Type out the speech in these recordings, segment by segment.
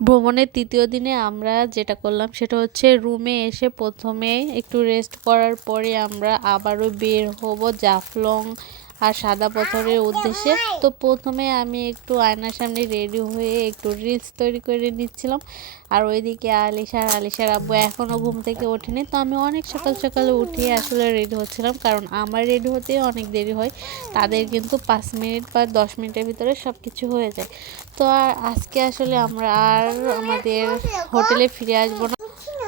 ভ্রমণের তৃতীয় দিনে আমরা যেটা করলাম সেটা হচ্ছে রুমে এসে প্রথমে একটু রেস্ট করার পরে আমরা আবারও বের হব জাফলং আর সাদা পাথরের উদ্দেশ্যে তো প্রথমে আমি একটু আয়নার সামনে রেডি হয়ে একটু রিলস তৈরি করে নিচ্ছিলাম। আর ওইদিকে আলিশার আলিশার আব্বু এখনও ঘুম থেকে ওঠেনি, তো আমি অনেক সকাল সকালে উঠে আসলে রেডি হচ্ছিলাম, কারণ আমার রেডি হতে অনেক দেরি হয়। তাদের কিন্তু পাঁচ মিনিট বা দশ মিনিটের ভিতরে সব কিছু হয়ে যায়। তো আর আজকে আসলে আমরা আর আমাদের হোটেলে ফিরে আসব না।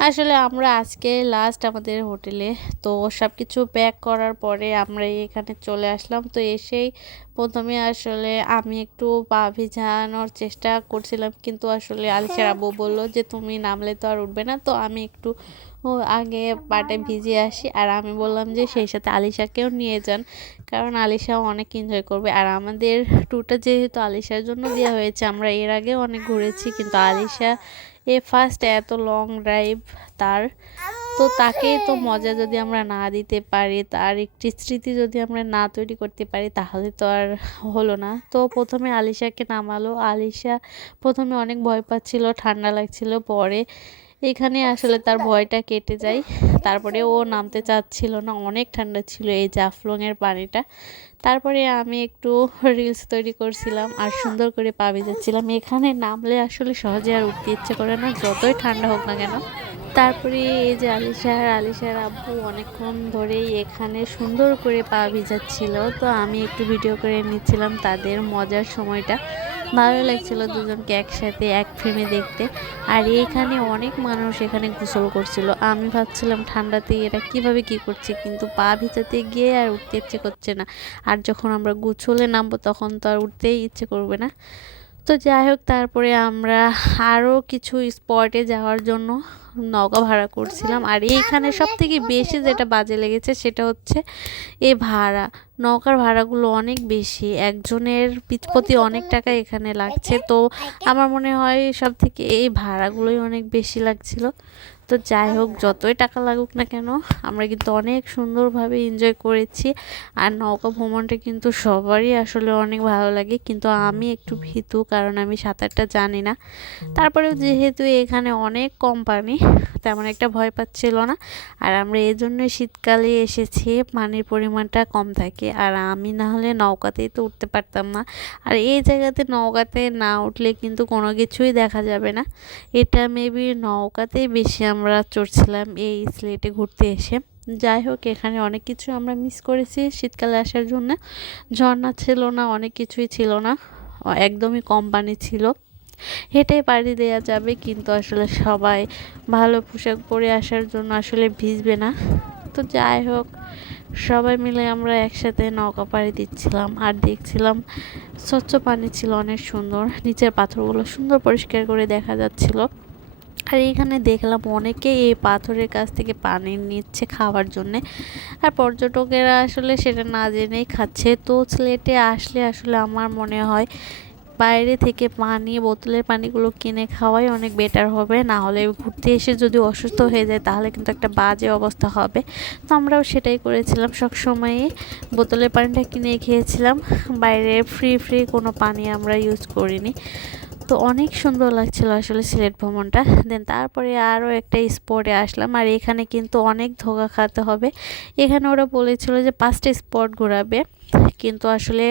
আসলে আমরা আজকে লাস্ট আমাদের হোটেলে, তো সব কিছু প্যাক করার পরে আমরা এখানে চলে আসলাম। তো এসেই প্রথমে আসলে আমি একটু পা ভিজানোর চেষ্টা করছিলাম, কিন্তু আসলে আলিশার আব্বু বলল যে, তুমি নামলে তো আর উঠবে না। তো আমি একটু আগে পাটে ভিজে আসি। আর আমি বললাম যে, সেই সাথে আলিশাকেও নিয়ে যান। কারণ আলিশাও অনেক এনজয় করবে। আর আমাদের ট্যুরটা যেহেতু আলিশার জন্য দেওয়া হয়েছে, আমরা এর আগে অনেক ঘুরেছি, কিন্তু আলিশা এ ফার্স্ট এত লং ড্রাইভ তার। তো তাকে তো মজা যদি আমরা না দিতে পারি, তার একটি স্মৃতি যদি আমরা না তৈরি করতে পারি, তাহলে তো আর হলো না। তো প্রথমে আলিশাকে নামালো। আলিশা প্রথমে অনেক ভয় পাচ্ছিল, ঠান্ডা লাগছিল। পরে এখানে আসলে তার ভয়টা কেটে যায়। তারপরে ও নামতে চাচ্ছিল না, অনেক ঠান্ডা ছিল এই জাফলংয়ের পানিটা। তারপরে আমি একটু রিলস তৈরি করছিলাম আর সুন্দর করে পা যাচ্ছিলাম এখানে নামলে আসলে সহজে আর উঠতে ইচ্ছে করে না, যতই ঠান্ডা হোক না কেন। তারপরে এই যে আলিশার আলিশার আব্বু অনেকক্ষণ ধরেই এখানে সুন্দর করে পা ভিজাচ্ছিল। তো আমি একটু ভিডিও করে নিচ্ছিলাম তাদের মজার সময়টা। ভালো লাগছিল দুজনকে একসাথে এক ফ্রেমে দেখতে। আর এইখানে অনেক মানুষ এখানে গোসল করছিল। আমি ভাবছিলাম, ঠান্ডাতে এরা কীভাবে কি করছে? কিন্তু পা ভিজাতে গিয়ে আর উঠতে ইচ্ছে করছে না। আর যখন আমরা গুছলে নামবো, তখন তো আর উঠতেই ইচ্ছে করবে না। তো যাই হোক, তারপরে আমরা আরও কিছু স্পটে যাওয়ার জন্য নৌকা ভাড়া করছিলাম। আর এইখানে সব থেকে বেশি যেটা বাজে লেগেছে সেটা হচ্ছে এ ভাড়া। নৌকার ভাড়াগুলো অনেক বেশি, একজনের পিছপতি অনেক টাকা এখানে লাগছে। তো আমার মনে হয় সব থেকে এই ভাড়াগুলোই অনেক বেশি লাগছিল। তো যাই হোক, যতই টাকা লাগুক না কেন, আমরা কিন্তু অনেক সুন্দরভাবে এনজয় করেছি। আর নৌকা ভ্রমণটা কিন্তু সবারই আসলে অনেক ভালো লাগে। কিন্তু আমি একটু ভীতু, কারণ আমি সাঁতারটা জানি না। তারপরেও যেহেতু এখানে অনেক কোম্পানি তেমন একটা ভয় পাচ্ছিল না। আর আমরা এই জন্যই শীতকালে এসেছি, পানির পরিমাণটা কম থাকে। আর আমি না হলে নৌকাতেই তো উঠতে পারতাম না। আর এই জায়গাতে নৌকাতে না উঠলে কিন্তু কোনো কিছুই দেখা যাবে না। এটা মেবি নৌকাতেই বেশি আমরা চড়ছিলাম এই স্লেটে ঘুরতে এসে। যাই হোক, এখানে অনেক কিছু আমরা মিস করেছি শীতকালে আসার জন্য। ঝর্ণা ছিল না, অনেক কিছুই ছিল না একদমই কম পানি ছিল। হেঁটে পাড়ি দেওয়া যাবে, কিন্তু আসলে সবাই ভালো পোশাক পরে আসার জন্য আসলে ভিজবে না। তো যাই হোক, সবাই মিলে আমরা একসাথে নৌকা পাড়ি দিচ্ছিলাম আর দেখছিলাম স্বচ্ছ পানি ছিল, অনেক সুন্দর। নিচের পাথরগুলো সুন্দর পরিষ্কার করে দেখা যাচ্ছিল। আর এখানে দেখলাম অনেকে এই পাথরের কাছ থেকে পানি নিচ্ছে খাওয়ার জন্যে। আর পর্যটকেরা আসলে সেটা না জেনেই খাচ্ছে। তো স্লেটে আসলে আসলে আমার মনে হয় বাইরে থেকে পানি, বোতলের পানিগুলো কিনে খাওয়াই অনেক বেটার হবে। না হলে ঘুরতে এসে যদি অসুস্থ হয়ে যায় তাহলে কিন্তু একটা বাজে অবস্থা হবে। তো আমরাও সেটাই করেছিলাম সবসময়ই বোতলের পানিটা কিনে খেয়েছিলাম। বাইরে ফ্রি ফ্রি কোনো পানি আমরা ইউজ করিনি। তো অনেক সুন্দর লাগছিল আসলে সিলেট ভ্রমণটা। দেন তারপরে আরও একটা স্পটে আসলাম। আর এখানে কিন্তু অনেক ধোকা খাতে হবে। এখানে ওরা বলেছিল যে পাঁচটা স্পট ঘোরাবে। কিন্তু আসলে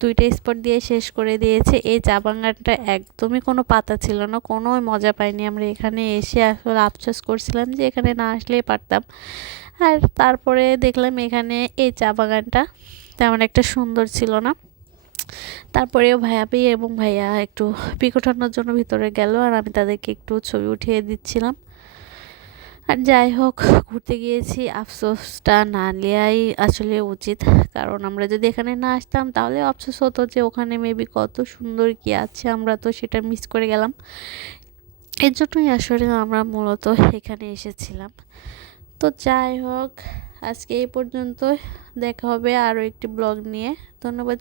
দুইটা স্পট দিয়ে শেষ করে দিয়েছে। এই চা বাগানটা একদমই কোনো পাতা ছিল না। কোনো মজা পাইনি। আমরা এখানে এসে আসলে আফসোস করছিলাম যে এখানে না আসলেই পারতাম। আর তারপরে দেখলাম এখানে এই চা বাগানটা তেমন একটা সুন্দর ছিল না। তারপরেও ভাইয়াবি এবং ভাইয়া একটু পিক ওঠানোর জন্য ভিতরে গেল আর আমি তাদেরকে একটু ছবি উঠিয়ে দিচ্ছিলাম। আর যাই হোক, ঘুরতে গিয়েছি, আফসোসটা না নেওয়াই আসলে উচিত। কারণ আমরা যদি এখানে না আসতাম, তাহলে আফসোস হতো যে ওখানে মেবি কত সুন্দর কি আছে, আমরা তো সেটা মিস করে গেলাম। এর জন্যই আসলে আমরা মূলত এখানে এসেছিলাম। তো যাই হোক, আজকে এই পর্যন্ত দেখা হবে আরও একটি ব্লগ নিয়ে। ধন্যবাদ।